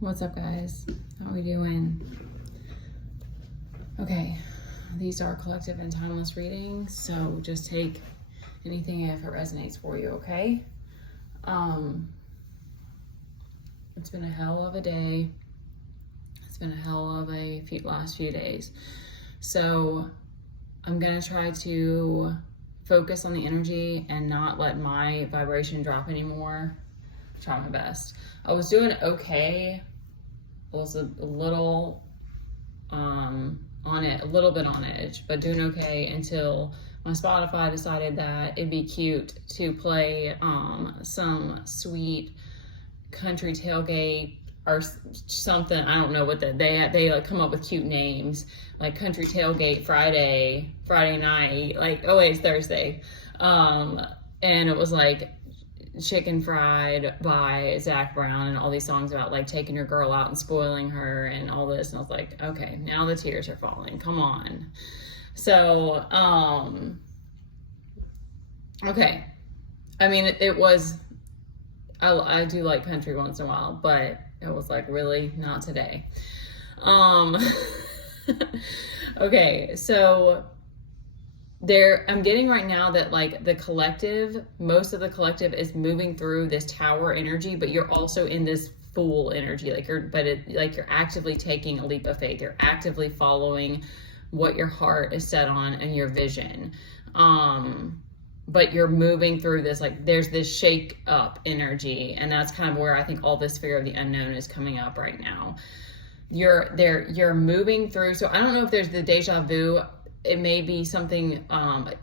What's up, guys? How are we doing? Okay, these are collective and timeless readings, so just take anything if it resonates for you, okay? It's been a hell of a day. It's been a hell of a last few days. So I'm gonna try to focus on the energy and not let my vibration drop anymore. Try my best. I was doing okay. I was a little a little bit on edge, but doing okay until my Spotify decided that it'd be cute to play some sweet country tailgate or something. I don't know what they like come up with cute names, like country tailgate Friday night, like, oh wait, it's Thursday. And it was like Chicken Fried by Zach Brown and all these songs about like taking your girl out and spoiling her and all this. And I was like, okay, now the tears are falling. Come on. So, okay. I mean, it was, I do like country once in a while, but it was like, really not today. Okay. So I'm getting right now that like most of the collective is moving through this tower energy, but you're also in this fool energy. Like you're actively taking a leap of faith. You're actively following what your heart is set on and your vision. But you're moving through this, like there's this shake up energy. And that's kind of where I think all this fear of the unknown is coming up right now. You're moving through. So I don't know if there's the deja vu. It may be something,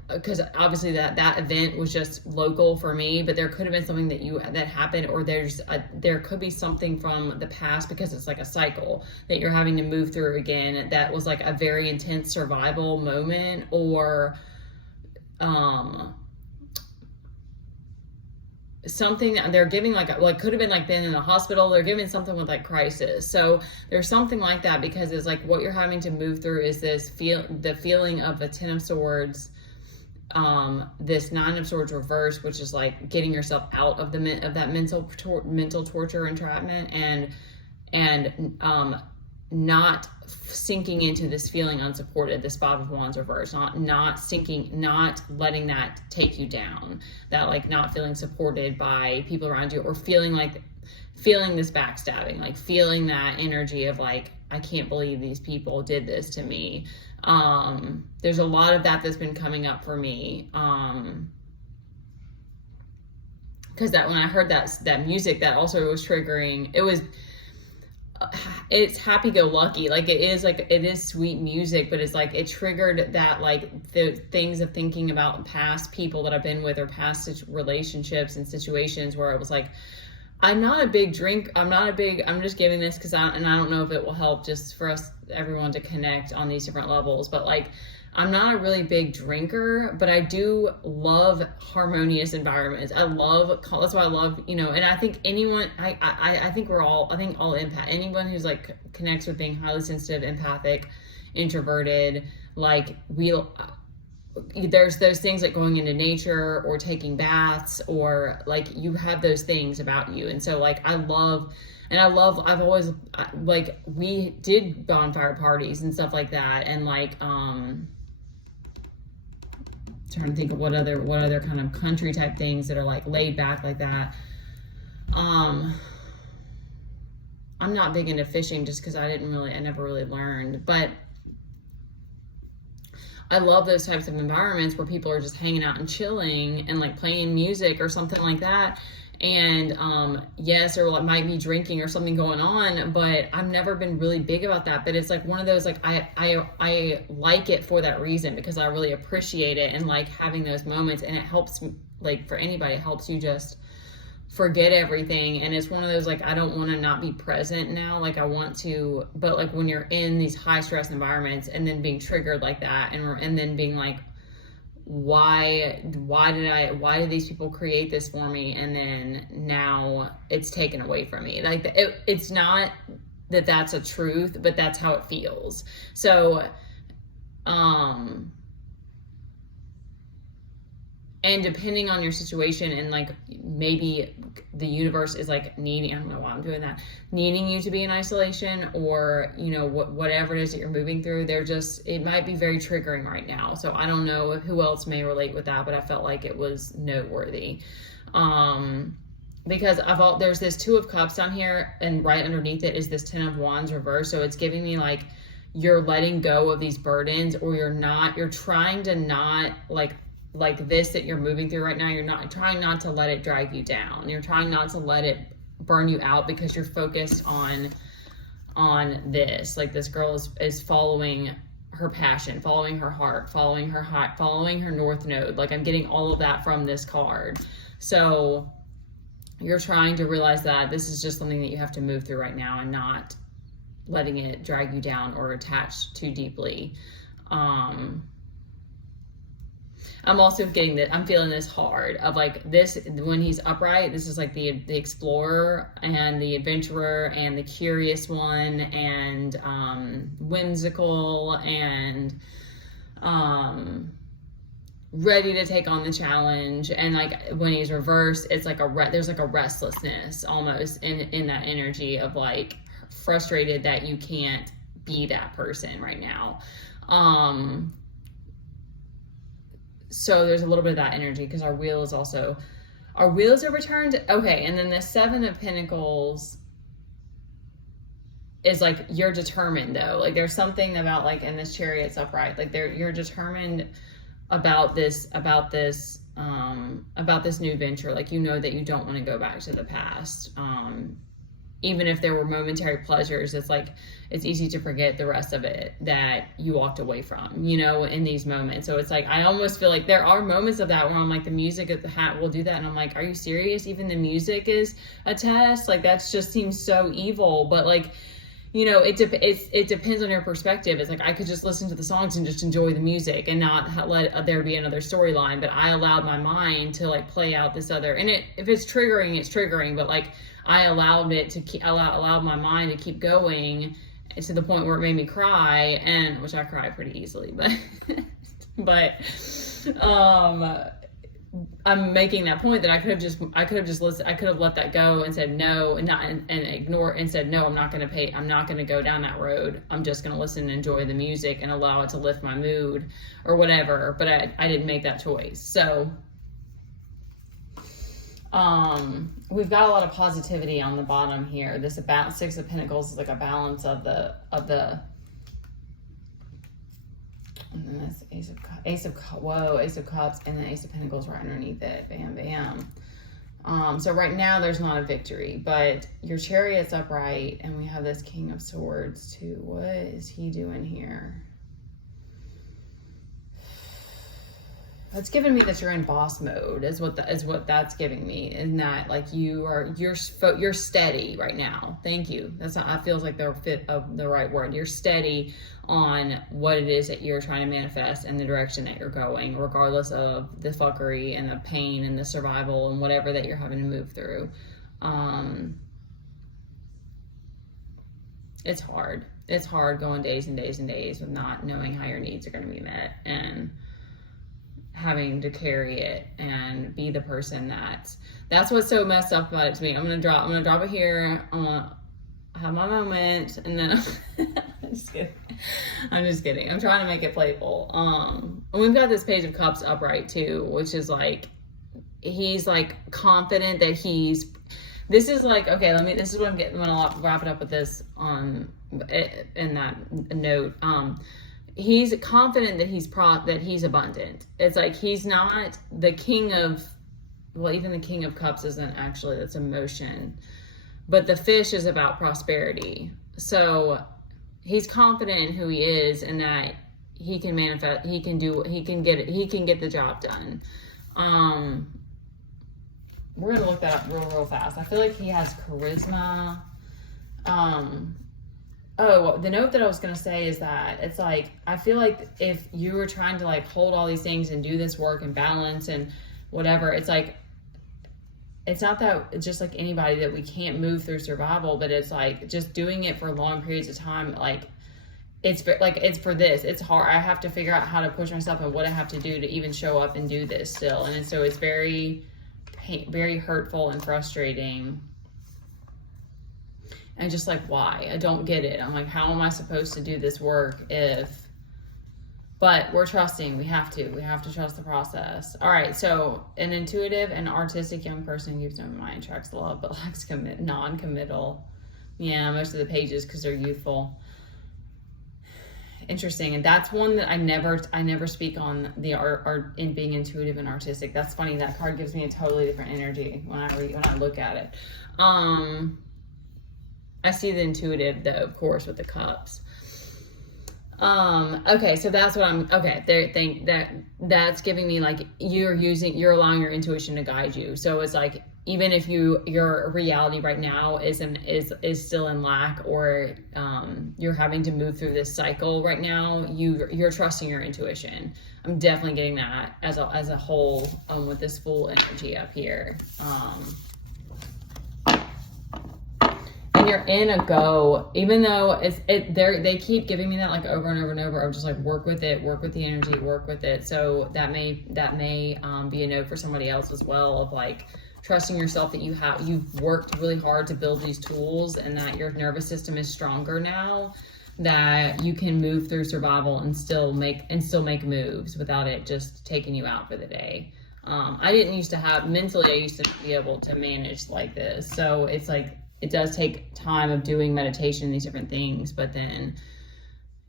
because obviously that event was just local for me, but there could have been something that happened, or there could be something from the past, because it's like a cycle that you're having to move through again. That was like a very intense survival moment, or, something that they're giving like could have been like been in the hospital. They're giving something with like crisis. So there's something like that, because it's like what you're having to move through is the feeling of the 10 of Swords, this 9 of Swords reverse, which is like getting yourself out of that mental torture entrapment, and not sinking into this feeling unsupported, this 5 of Wands reverse, not sinking, not letting that take you down, that like not feeling supported by people around you, or feeling this backstabbing, like feeling that energy of like, I can't believe these people did this to me. There's a lot of that's been coming up for me. Because that when I heard that music, that also was triggering. It's happy-go-lucky, like it is sweet music, but it's like it triggered that, like the things of thinking about past people that I've been with, or past relationships and situations where it was like, I'm not a big drink. I'm just giving this because I don't know if it will help just for everyone to connect on these different levels, but like, I'm not a really big drinker, but I do love harmonious environments. That's why I love, and I think I think all empath, anyone who's like connects with being highly sensitive, empathic, introverted, like there's those things like going into nature or taking baths, or like you have those things about you. And so like I've always, like we did bonfire parties and stuff like that. And like, trying to think of what other kind of country type things that are like laid back like that. I'm not big into fishing just because I never really learned, but I love those types of environments where people are just hanging out and chilling and like playing music or something like that. And yes, or like might be drinking or something going on, but I've never been really big about that. But it's like one of those, like I like it for that reason, because I really appreciate it and like having those moments, and it helps, like for anybody, it helps you just forget everything. And it's one of those, like, I don't want to not be present now, like I want to, but like when you're in these high stress environments and then being triggered like that, and then being like, why did these people create this for me, and then now it's taken away from me? Like it's not that's a truth, but that's how it feels. So and depending on your situation, and like maybe the universe is like needing, I don't know why I'm doing that, needing you to be in isolation, or whatever it is that you're moving through, it might be very triggering right now. So I don't know who else may relate with that, but I felt like it was noteworthy. Because there's this Two of Cups down here, and right underneath it is this Ten of Wands reverse. So it's giving me like you're letting go of these burdens, or you're trying to not like this that you're moving through right now. You're trying not to let it drag you down. You're trying not to let it burn you out, because you're focused on this. Like, this girl is following her passion, following her heart, following her north node. Like, I'm getting all of that from this card. So you're trying to realize that this is just something that you have to move through right now, and not letting it drag you down or attach too deeply. I'm also getting that I'm feeling this hard of like this, when he's upright, this is like the explorer and the adventurer and the curious one, and whimsical, and ready to take on the challenge. And like when he's reversed, it's like there's like a restlessness almost in that energy of like frustrated that you can't be that person right now. So there's a little bit of that energy, because our wheels are returned. Okay, and then the Seven of Pentacles is like, you're determined though. Like, there's something about like in this Chariot's upright, like you're determined about this new venture. Like, that you don't want to go back to the past. Even if there were momentary pleasures, it's like, it's easy to forget the rest of it that you walked away from, in these moments. So it's like, I almost feel like there are moments of that where I'm like, the music at the hat will do that. And I'm like, are you serious? Even the music is a test? Like, that just seems so evil. But like, it depends on your perspective. It's like, I could just listen to the songs and just enjoy the music and not let there be another storyline. But I allowed my mind to like play out this other, and if it's triggering, it's triggering. But like, I allowed allowed my mind to keep going to the point where it made me cry, and which I cry pretty easily, but I'm making that point that I could have just listened. I could have let that go and said no, and ignore, and said no, I'm not going to go down that road. I'm just going to listen and enjoy the music and allow it to lift my mood or whatever. But I didn't make that choice. So we've got a lot of positivity on the bottom here. This about Six of Pentacles is like a balance of the and then this Ace of Cups, and then Ace of Pentacles right underneath it. Bam, bam. So right now there's not a victory, but your Chariot's upright, and we have this King of Swords too. What is he doing here? That's giving me that you're in boss mode, is what that's giving me, and that like you're steady right now. Thank you. That feels like the fit of the right word. You're steady on what it is that you're trying to manifest and the direction that you're going, regardless of the fuckery and the pain and the survival and whatever that you're having to move through. It's hard. It's hard going days and days and days with not knowing how your needs are going to be met, and having to carry it and be the person that's what's so messed up about it to me. I'm gonna drop it here. I'm gonna have my moment, and then I'm just kidding. I'm trying to make it playful. And we've got this Page of Cups upright too, which is like, he's like confident that this is like, okay, this is what I'm gonna wrap it up with this in that note. He's confident that he's abundant. It's like, he's not the king of, well, even the King of Cups isn't actually, that's emotion, but the fish is about prosperity. So he's confident in who he is, and that he can manifest, he can get the job done. We're gonna look that up real fast. I feel like he has charisma. Oh, the note that I was going to say is that it's like, I feel like if you were trying to like hold all these things and do this work and balance and whatever, it's like, it's not that it's just like anybody that we can't move through survival, but it's like just doing it for long periods of time. Like, it's for this. It's hard. I have to figure out how to push myself and what I have to do to even show up and do this still. And so it's very, very hurtful and frustrating. And just like, why? I don't get it. I'm like, how am I supposed to do this work but we're trusting. We have to trust the process. All right. So an intuitive and artistic young person keeps their mind, attracts love, but lacks non-committal. Yeah, most of the pages, because they're youthful. Interesting. And that's one that I never speak on, the art in being intuitive and artistic. That's funny. That card gives me a totally different energy when I look at it. I see the intuitive though, of course, with the cups. Okay, so that's what that's giving me, like, you're allowing your intuition to guide you. So it's like, even if your reality right now is still in lack, or you're having to move through this cycle right now, you're trusting your intuition. I'm definitely getting that as a whole with this full energy up here. And you're in a go, even though they keep giving me that, like, over and over and over. I'm just like, work with it, work with the energy, work with it. So that may be a note for somebody else as well, of like trusting yourself that you've worked really hard to build these tools, and that your nervous system is stronger now, that you can move through survival and still make moves without it just taking you out for the day. I didn't used to have, mentally, I used to be able to manage like this. So it's like, it does take time of doing meditation and these different things, but then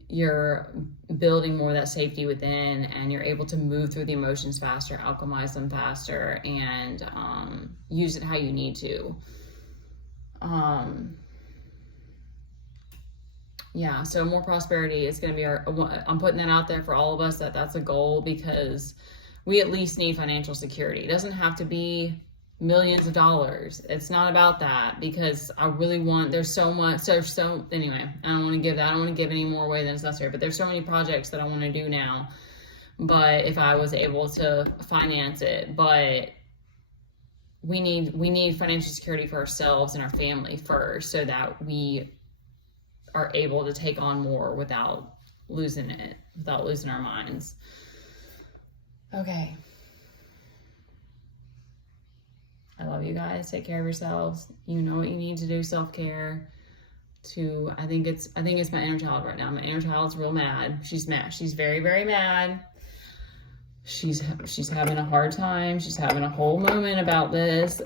you're building more of that safety within, and you're able to move through the emotions faster, alchemize them faster, and use it how you need to. Yeah, so more prosperity is going to be I'm putting that out there for all of us, that's a goal, because we at least need financial security. It doesn't have to be millions of dollars. It's not about that, because I really want, anyway, I don't want to give any more away than is necessary, but there's so many projects that I want to do now, but if I was able to finance it, but we need financial security for ourselves and our family first, so that we are able to take on more without losing our minds. Okay. I love you guys. Take care of yourselves. You know what you need to do, self-care. I think it's my inner child right now. My inner child's real mad. She's mad. She's very, very mad. She's having a hard time. She's having a whole moment about this.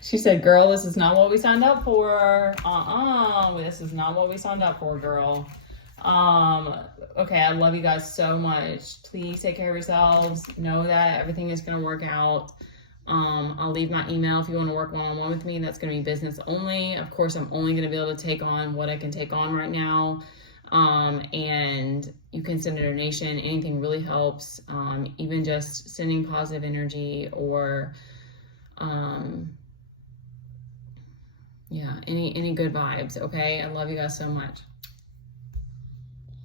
She said, girl, this is not what we signed up for. This is not what we signed up for, girl. Okay, I love you guys so much. Please take care of yourselves. Know that everything is going to work out. I'll leave my email if you want to work one-on-one with me. That's going to be business only. Of course, I'm only going to be able to take on what I can take on right now. And you can send a donation. Anything really helps. Even just sending positive energy, or any good vibes. Okay, I love you guys so much.